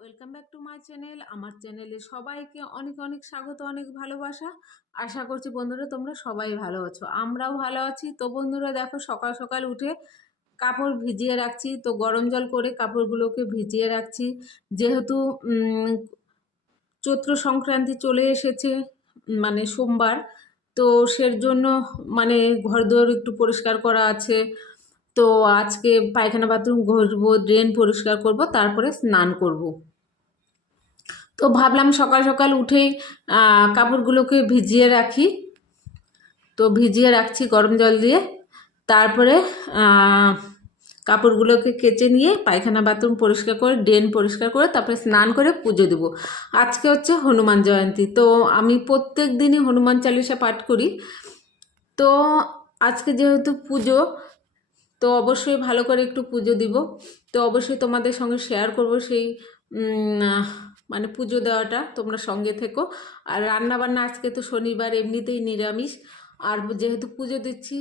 Welcome back to my channel. আমার চ্যানেলে সবাইকে অনেক অনেক স্বাগত, অনেক ভালোবাসা। আশা করছি বন্ধুরা তোমরা সবাই ভালো আছো, আমরাও ভালো আছি। তো বন্ধুরা দেখো, সকাল সকাল উঠে কাপড় ভিজিয়ে রাখছি। তো গরম জল করে কাপড়গুলোকে ভিজিয়ে রাখছি, যেহেতু চৈত্র সংক্রান্তি চলে এসেছে, মানে সোমবার। তো সের জন্য মানে ঘরদোর একটু পরিষ্কার করা আছে। তো আজকে পায়খানা বাথরুম ঘষবো, ড্রেন পরিষ্কার করব, তারপরে স্নান করব। তো ভাবলাম সকাল সকাল উঠেই কাপড়গুলোকে ভিজিয়ে রাখি। তো ভিজিয়ে রাখছি গরম জল দিয়ে। তারপরে কাপড়গুলোকে কেচে নিয়ে পায়খানা বাথরুম পরিষ্কার করে, ড্রেন পরিষ্কার করে, তারপরে স্নান করে পুজো দেব। আজকে হচ্ছে হনুমান জয়ন্তী। তো আমি প্রত্যেক দিনই হনুমান চালিসা পাঠ করি। তো আজকে যেহেতু পুজো, তো অবশ্যই ভালো করে একটু পুজো দিব। তো অবশ্যই তোমাদের সঙ্গে শেয়ার করব সেই মানে পুজো দেওয়াটা, তোমরা সঙ্গে থেকো। আর রান্না বান্না আজকে তো শনিবার, এমনিতেই নিরামিষ। আর যেহেতু পুজো দিচ্ছি,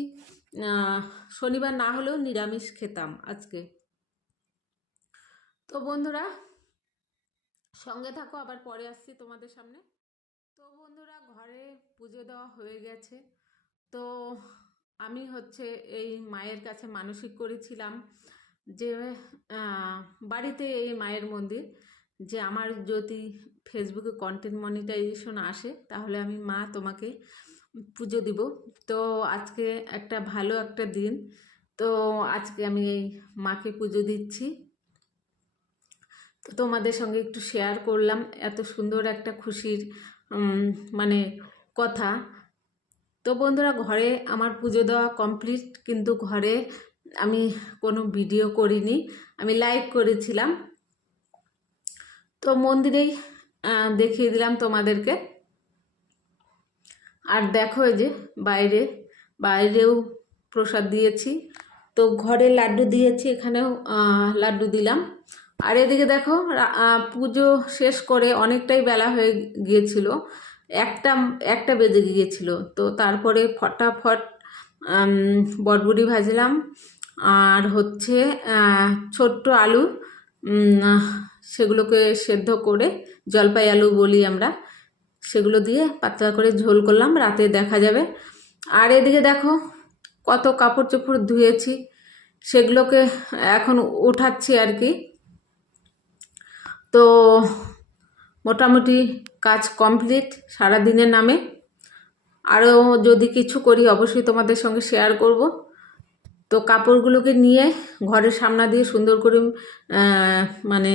শনিবার না হলেও নিরামিষ খেতাম আজকে। তো বন্ধুরা সঙ্গে থাকো, আবার পরে আসছি তোমাদের সামনে। তো বন্ধুরা ঘরে পুজো দেওয়া হয়ে গেছে। তো আমি হচ্ছে এই মায়ের কাছে মানসিক করেছিলাম যে বাড়িতে এই মায়ের মন্দির, যে আমার যদি ফেসবুকে কন্টেন্ট মনিটাইজেশন আসে তাহলে আমি মা তোমাকে পুজো দিব। তো আজকে একটা ভালো একটা দিন। তো আজকে আমি এই মাকে পুজো দিচ্ছি। তো তোমাদের সঙ্গে একটু শেয়ার করলাম এত সুন্দর একটা খুশির মানে কথা। তো বন্ধুরা ঘরে আমার পুজো দেওয়া কমপ্লিট, কিন্তু ঘরে আমি কোনো ভিডিও করিনি, আমি লাইভ করেছিলাম। তো মন্দিরেই দেখিয়ে দিলাম তোমাদেরকে। আর দেখো এই যে বাইরেও প্রসাদ দিয়েছি। তো ঘরে লাড্ডু দিয়েছি, এখানেও লাড্ডু দিলাম। আর এদিকে দেখো পুজো শেষ করে অনেকটাই বেলা হয়ে গিয়েছিল, একটা বেজে গিয়েছিল। তো তারপরে ফটাফট বটবুড়ি ভাজলাম, আর হচ্ছে ছোট্ট আলু, সেগুলোকে সেদ্ধ করে, জলপাই আলু বলি আমরা, সেগুলো দিয়ে পাতলা করে ঝোল করলাম, রাতে দেখা যাবে। আর এদিকে দেখো কত কাপড় চোপড় ধুয়েছি, সেগুলোকে এখন উঠাচ্ছি আর কি। তো মোটামুটি কাজ কমপ্লিট সারাদিনের নামে। আরও যদি কিছু করি অবশ্যই তোমাদের সঙ্গে শেয়ার করব। তো কাপড়গুলোকে নিয়ে ঘরের সামনা দিয়ে সুন্দর করে মানে